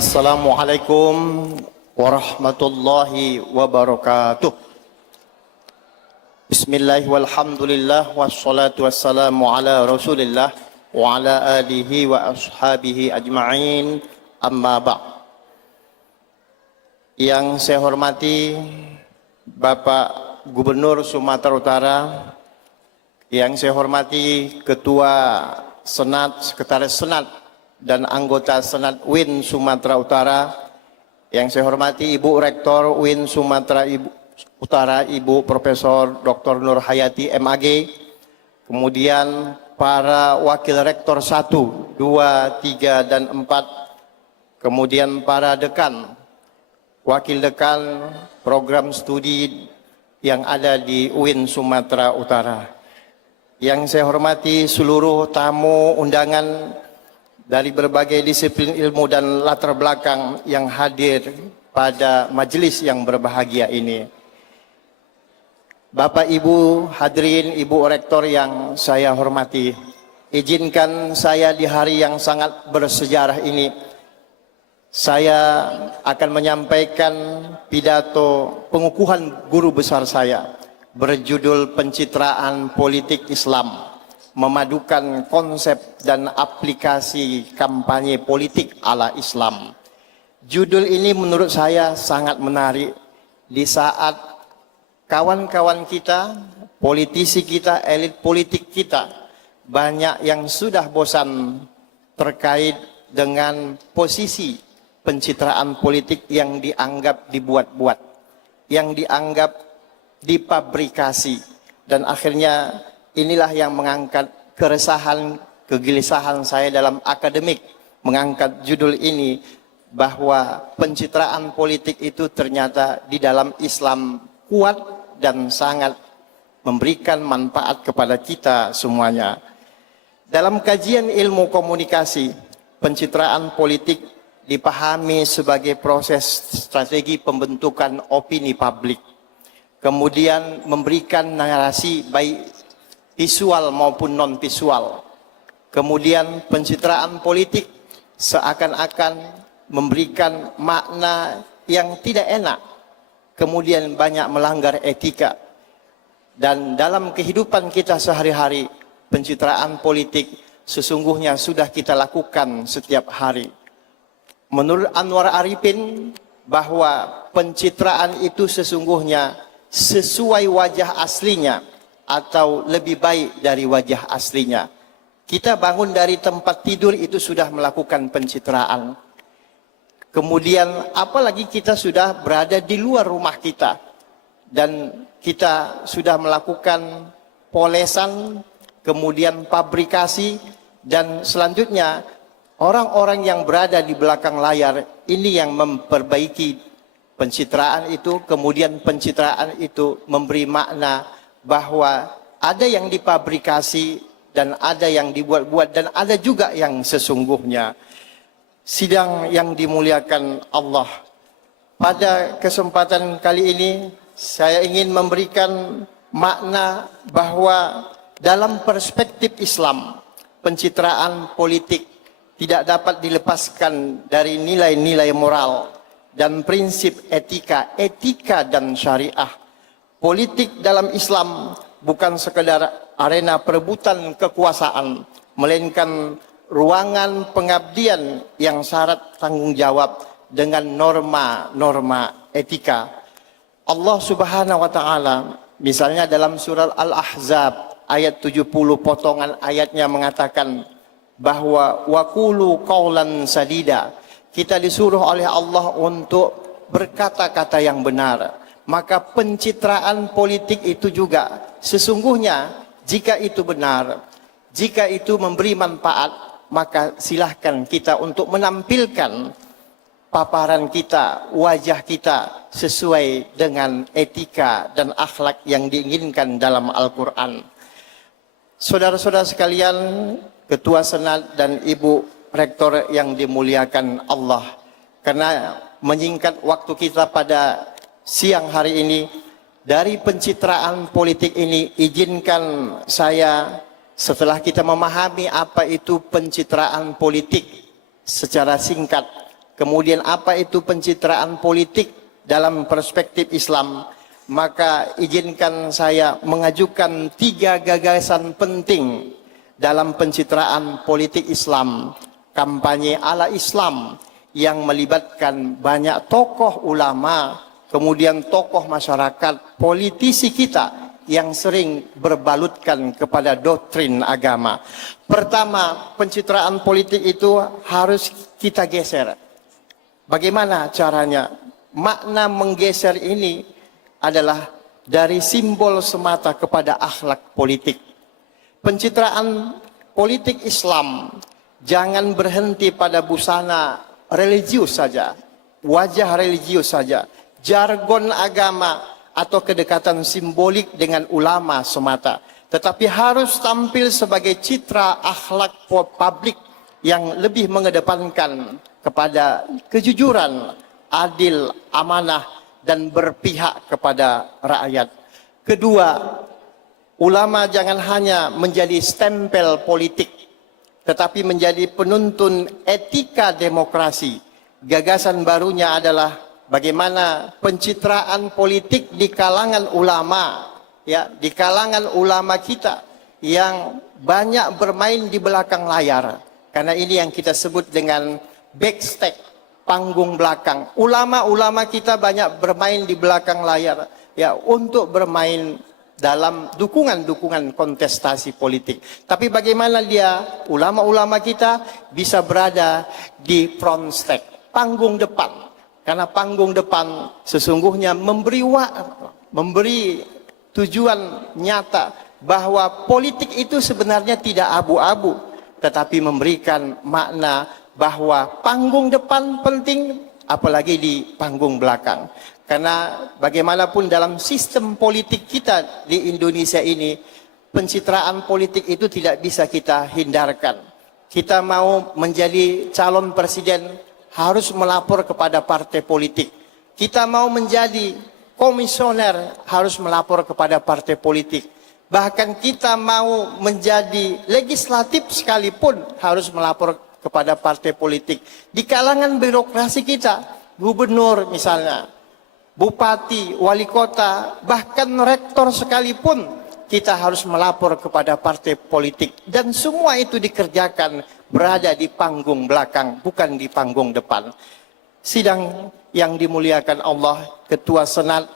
Assalamualaikum warahmatullahi wabarakatuh. Bismillah walhamdulillah wassalatu wassalamu ala rasulillah wa ala alihi wa ashabihi ajma'in, amma ba'd. Yang saya hormati Bapak Gubernur Sumatera Utara, yang saya hormati Ketua Senat, Sekretaris Senat dan anggota Senat UIN Sumatera Utara, yang saya hormati Ibu Rektor UIN Sumatera Utara, Ibu Profesor Dr. Nur Hayati MAG, kemudian para Wakil Rektor 1, 2, 3, dan 4, kemudian para Dekan, Wakil Dekan program studi yang ada di UIN Sumatera Utara. Yang saya hormati seluruh tamu undangan dari berbagai disiplin ilmu dan latar belakang yang hadir pada majelis yang berbahagia ini. Bapak Ibu hadirin, Ibu Rektor yang saya hormati, izinkan saya di hari yang sangat bersejarah ini, saya akan menyampaikan pidato pengukuhan guru besar saya berjudul Pencitraan Politik Islam, memadukan konsep dan aplikasi kampanye politik ala Islam. Judul ini menurut saya sangat menarik di saat kawan-kawan kita, politisi kita, elit politik kita banyak yang sudah bosan terkait dengan posisi pencitraan politik yang dianggap dibuat-buat, yang dianggap dipabrikasi, dan akhirnya inilah yang mengangkat keresahan, kegelisahan saya dalam akademik mengangkat judul ini, bahwa pencitraan politik itu ternyata di dalam Islam kuat dan sangat memberikan manfaat kepada kita semuanya. Dalam kajian ilmu komunikasi, pencitraan politik dipahami sebagai proses strategi pembentukan opini publik, kemudian memberikan narasi baik visual maupun non-visual. Kemudian pencitraan politik seakan-akan memberikan makna yang tidak enak, kemudian banyak melanggar etika. Dan dalam kehidupan kita sehari-hari, pencitraan politik sesungguhnya sudah kita lakukan setiap hari. Menurut Anwar Arifin, bahwa pencitraan itu sesungguhnya sesuai wajah aslinya atau lebih baik dari wajah aslinya. Kita bangun dari tempat tidur itu sudah melakukan pencitraan. Kemudian apalagi kita sudah berada di luar rumah kita dan kita sudah melakukan polesan, kemudian pabrikasi, dan selanjutnya orang-orang yang berada di belakang layar ini yang memperbaiki pencitraan itu. Kemudian pencitraan itu memberi makna bahwa ada yang dipabrikasi dan ada yang dibuat-buat dan ada juga yang sesungguhnya. Sidang yang dimuliakan Allah, pada kesempatan kali ini saya ingin memberikan makna bahwa dalam perspektif Islam, pencitraan politik tidak dapat dilepaskan dari nilai-nilai moral dan prinsip etika dan syariah. Politik dalam Islam bukan sekedar arena perebutan kekuasaan, melainkan ruangan pengabdian yang syarat tanggung jawab dengan norma-norma etika. Allah Subhanahu wa taala misalnya dalam surah Al-Ahzab ayat 70 potongan ayatnya mengatakan bahwa waqulu qaulan sadida. Kita disuruh oleh Allah untuk berkata-kata yang benar. Maka pencitraan politik itu juga sesungguhnya jika itu benar, jika itu memberi manfaat, maka silahkan kita untuk menampilkan paparan kita, wajah kita sesuai dengan etika dan akhlak yang diinginkan dalam Al-Quran. Saudara-saudara sekalian, Ketua Senat dan Ibu Rektor yang dimuliakan Allah, karena menyingkat waktu kita pada siang hari ini, dari pencitraan politik ini izinkan saya, setelah kita memahami apa itu pencitraan politik secara singkat, kemudian apa itu pencitraan politik dalam perspektif Islam, maka izinkan saya mengajukan 3 gagasan penting dalam pencitraan politik Islam, kampanye ala Islam yang melibatkan banyak tokoh ulama, kemudian tokoh masyarakat, politisi kita yang sering berbalutkan kepada doktrin agama. Pertama, pencitraan politik itu harus kita geser. Bagaimana caranya? Makna menggeser ini adalah dari simbol semata kepada akhlak politik. Pencitraan politik Islam jangan berhenti pada busana religius saja, wajah religius saja, jargon agama atau kedekatan simbolik dengan ulama semata, tetapi harus tampil sebagai citra akhlak publik yang lebih mengedepankan kepada kejujuran, adil, amanah, dan berpihak kepada rakyat. Kedua, ulama jangan hanya menjadi stempel politik, tetapi menjadi penuntun etika demokrasi. Gagasan barunya adalah bagaimana pencitraan politik di kalangan ulama, ya, di kalangan ulama kita yang banyak bermain di belakang layar. Karena ini yang kita sebut dengan backstage, panggung belakang. Ulama-ulama kita banyak bermain di belakang layar, ya, untuk bermain dalam dukungan-dukungan kontestasi politik. Tapi bagaimana dia, ulama-ulama kita bisa berada di front stage, panggung depan. Karena panggung depan sesungguhnya memberi tujuan nyata bahwa politik itu sebenarnya tidak abu-abu, tetapi memberikan makna bahwa panggung depan penting, apalagi di panggung belakang. Karena bagaimanapun dalam sistem politik kita di Indonesia ini, pencitraan politik itu tidak bisa kita hindarkan. Kita mau menjadi calon presiden harus melapor kepada partai politik. Kita mau menjadi komisioner harus melapor kepada partai politik. Bahkan kita mau menjadi legislatif sekalipun harus melapor kepada partai politik. Di kalangan birokrasi kita, gubernur misalnya, bupati, wali kota, bahkan rektor sekalipun, kita harus melapor kepada partai politik. Dan semua itu dikerjakan berada di panggung belakang, bukan di panggung depan. Sidang yang dimuliakan Allah, Ketua Senat,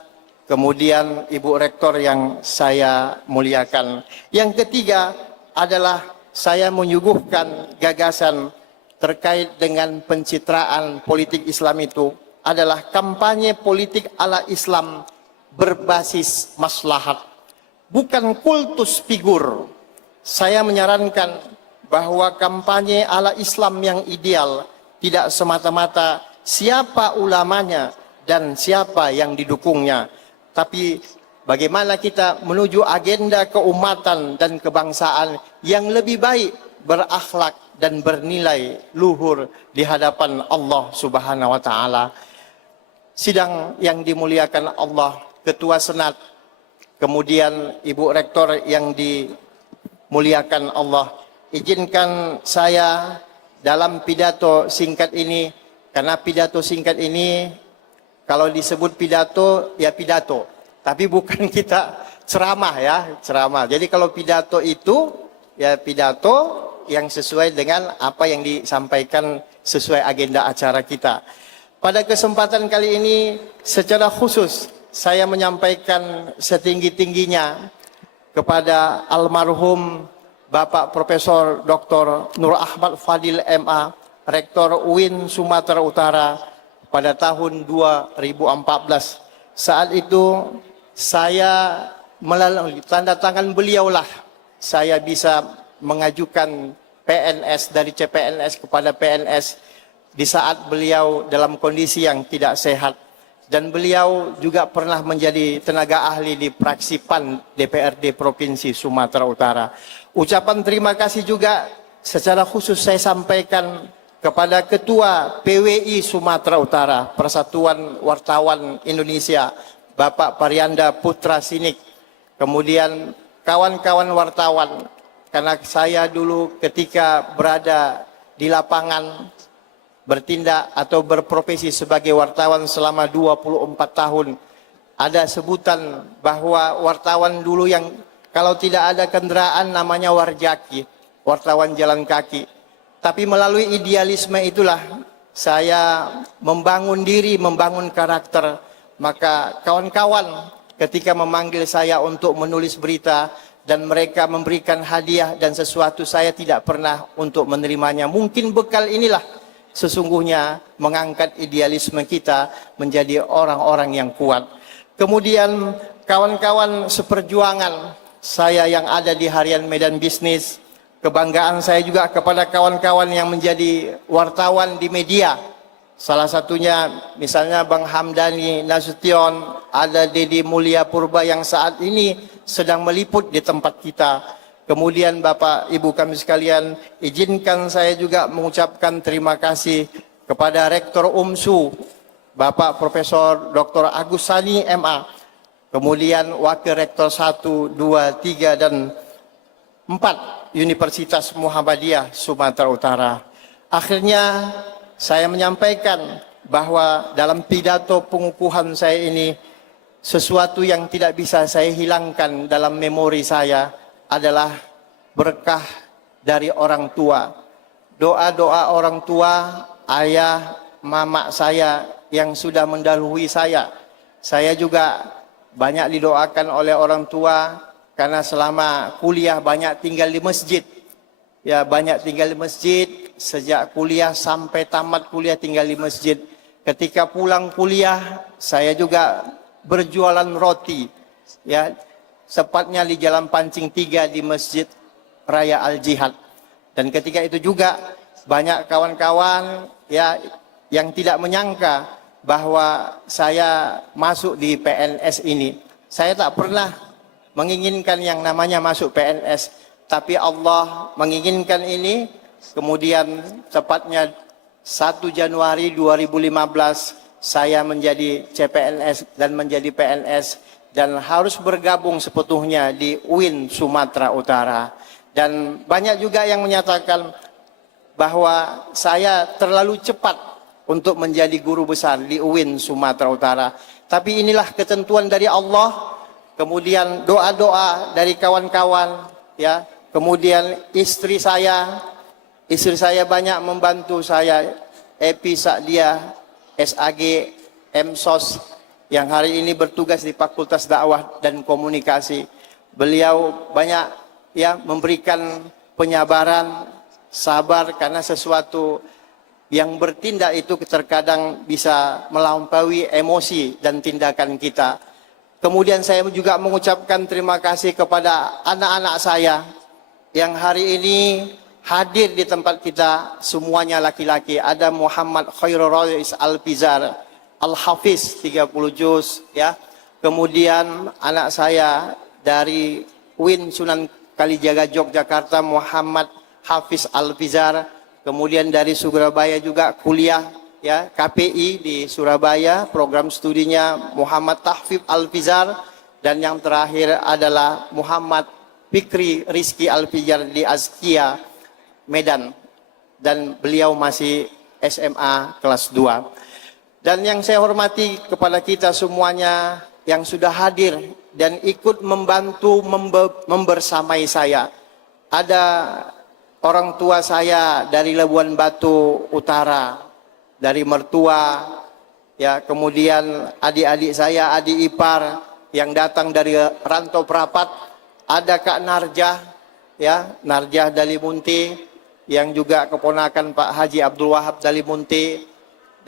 kemudian Ibu Rektor yang saya muliakan. Yang ketiga adalah saya menyuguhkan gagasan terkait dengan pencitraan politik Islam itu adalah kampanye politik ala Islam berbasis maslahat, bukan kultus figur. Saya menyarankan bahwa kampanye ala Islam yang ideal tidak semata-mata siapa ulamanya dan siapa yang didukungnya, tapi bagaimana kita menuju agenda keumatan dan kebangsaan yang lebih baik, berakhlak dan bernilai luhur di hadapan Allah Subhanahu wa taala. Sidang yang dimuliakan Allah, Ketua Senat, kemudian Ibu Rektor yang dimuliakan Allah, izinkan saya dalam pidato singkat ini, karena pidato singkat ini kalau disebut pidato ya pidato, tapi bukan kita ceramah ya, ceramah. Jadi kalau pidato itu ya pidato yang sesuai dengan apa yang disampaikan sesuai agenda acara kita. Pada kesempatan kali ini secara khusus saya menyampaikan setinggi-tingginya kepada almarhum Bapak Profesor Dr. Nur Ahmad Fadil MA, Rektor UIN Sumatera Utara pada tahun 2014. Saat itu saya melalui tanda tangan beliaulah saya bisa mengajukan PNS dari CPNS kepada PNS di saat beliau dalam kondisi yang tidak sehat. Dan beliau juga pernah menjadi tenaga ahli di fraksi PAN DPRD Provinsi Sumatera Utara. Ucapan terima kasih juga secara khusus saya sampaikan kepada Ketua PWI Sumatera Utara, Persatuan Wartawan Indonesia, Bapak Parianda Putra Sinik, kemudian kawan-kawan wartawan, karena saya dulu ketika berada di lapangan bertindak atau berprofesi sebagai wartawan selama 24 tahun. Ada sebutan bahwa wartawan dulu yang kalau tidak ada kendaraan namanya warjaki, wartawan jalan kaki. Tapi melalui idealisme itulah saya membangun diri, membangun karakter. Maka kawan-kawan ketika memanggil saya untuk menulis berita dan mereka memberikan hadiah dan sesuatu, saya tidak pernah untuk menerimanya. Mungkin bekal inilah sesungguhnya mengangkat idealisme kita menjadi orang-orang yang kuat. Kemudian kawan-kawan seperjuangan saya yang ada di harian Medan Bisnis, kebanggaan saya juga kepada kawan-kawan yang menjadi wartawan di media. Salah satunya misalnya Bang Hamdani Nasution, ada Dedi Mulia Purba yang saat ini sedang meliput di tempat kita. Kemudian Bapak Ibu kami sekalian, izinkan saya juga mengucapkan terima kasih kepada Rektor UMSU, Bapak Profesor Dr. Agus Sani MA. Kemudian Wakil Rektor 1, 2, 3, dan 4 Universitas Muhammadiyah Sumatera Utara. Akhirnya saya menyampaikan bahwa dalam pidato pengukuhan saya ini, sesuatu yang tidak bisa saya hilangkan dalam memori saya adalah berkah dari orang tua. Doa-doa orang tua, ayah, mama saya yang sudah mendahului saya. Saya juga banyak didoakan oleh orang tua karena selama kuliah banyak tinggal di masjid. Ya, banyak tinggal di masjid, sejak kuliah sampai tamat kuliah tinggal di masjid. Ketika pulang kuliah, saya juga berjualan roti. Ya, sepatnya di Jalan Pancing 3 di Masjid Raya Al-Jihad. Dan ketika itu juga banyak kawan-kawan ya yang tidak menyangka bahwa saya masuk di PNS ini. Saya tak pernah menginginkan yang namanya masuk PNS. Tapi Allah menginginkan ini, kemudian tepatnya 1 Januari 2015 saya menjadi CPNS dan menjadi PNS dan harus bergabung sepenuhnya di UIN Sumatera Utara. Dan banyak juga yang menyatakan bahwa saya terlalu cepat untuk menjadi guru besar di UIN Sumatera Utara. Tapi inilah ketentuan dari Allah, kemudian doa-doa dari kawan-kawan, ya. Kemudian istri saya banyak membantu saya, Epi Sakdia, SAG, MSOS, yang hari ini bertugas di Fakultas Dakwah dan Komunikasi. Beliau banyak ya memberikan penyabaran, sabar, karena sesuatu yang bertindak itu terkadang bisa melampaui emosi dan tindakan kita. Kemudian saya juga mengucapkan terima kasih kepada anak-anak saya yang hari ini hadir di tempat kita, semuanya laki-laki. Ada Muhammad Khairul Rais Al-Pizar, Al-Hafiz 30 juz, ya. Kemudian anak saya dari UIN Sunan Kalijaga Yogyakarta, Muhammad Hafiz Al-Pizar. Kemudian dari Surabaya juga kuliah, ya, KPI di Surabaya, program studinya Muhammad Tahfidz Al-Pizar. Dan yang terakhir adalah Muhammad Fikri Rizki Al-Pizar di Azkia, Medan. Dan beliau masih SMA kelas 2. Dan yang saya hormati kepada kita semuanya yang sudah hadir dan ikut membantu membersamai saya. Ada orang tua saya dari Labuan Batu Utara, dari mertua, ya, kemudian adik-adik saya, adik ipar yang datang dari rantau perapat. Ada Kak Narjah, ya, Narjah Dalimunti, yang juga keponakan Pak Haji Abdul Wahab Dalimunti,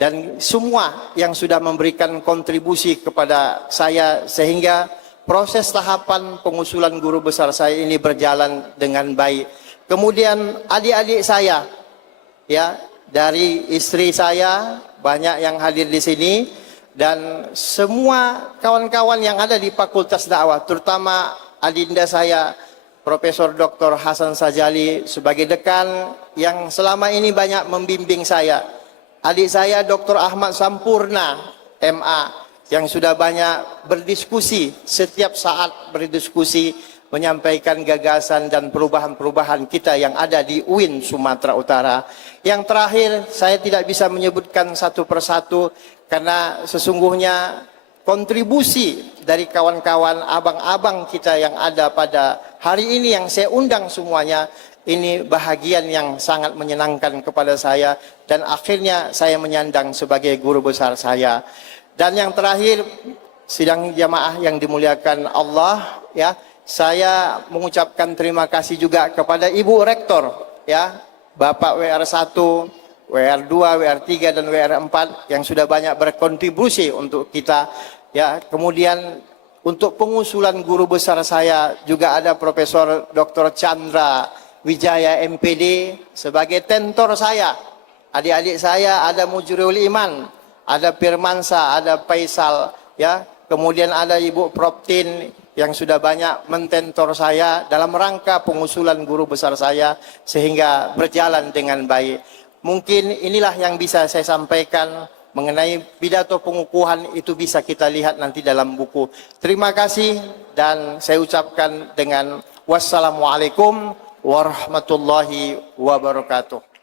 dan semua yang sudah memberikan kontribusi kepada saya sehingga proses tahapan pengusulan guru besar saya ini berjalan dengan baik. Kemudian adik-adik saya, ya, dari istri saya banyak yang hadir di sini, dan semua kawan-kawan yang ada di Fakultas Dakwah, terutama adinda saya Profesor Dr. Hasan Sajali sebagai dekan yang selama ini banyak membimbing saya. Adik saya Dr. Ahmad Sampurna MA yang sudah banyak berdiskusi, setiap saat berdiskusi. menyampaikan gagasan dan perubahan-perubahan kita yang ada di UIN Sumatera Utara. Yang terakhir, saya tidak bisa menyebutkan satu persatu karena sesungguhnya kontribusi dari kawan-kawan abang-abang kita yang ada pada hari ini yang saya undang semuanya, ini bahagian yang sangat menyenangkan kepada saya dan akhirnya saya menyandang sebagai guru besar saya. Dan yang terakhir, sidang jamaah yang dimuliakan Allah, ya, saya mengucapkan terima kasih juga kepada Ibu Rektor, ya, Bapak WR1, WR2, WR3 dan WR4 yang sudah banyak berkontribusi untuk kita, ya. Kemudian untuk pengusulan guru besar saya juga ada Profesor Dr. Chandra Wijaya MPD sebagai tentor saya. Adik-adik saya ada Mujurul Iman, ada Firmansa, ada Faisal, ya. Kemudian ada Ibu Proptin yang sudah banyak mententor saya dalam rangka pengusulan guru besar saya sehingga berjalan dengan baik. Mungkin inilah yang bisa saya sampaikan mengenai pidato pengukuhan, itu bisa kita lihat nanti dalam buku. Terima kasih dan saya ucapkan dengan wassalamualaikum warahmatullahi wabarakatuh.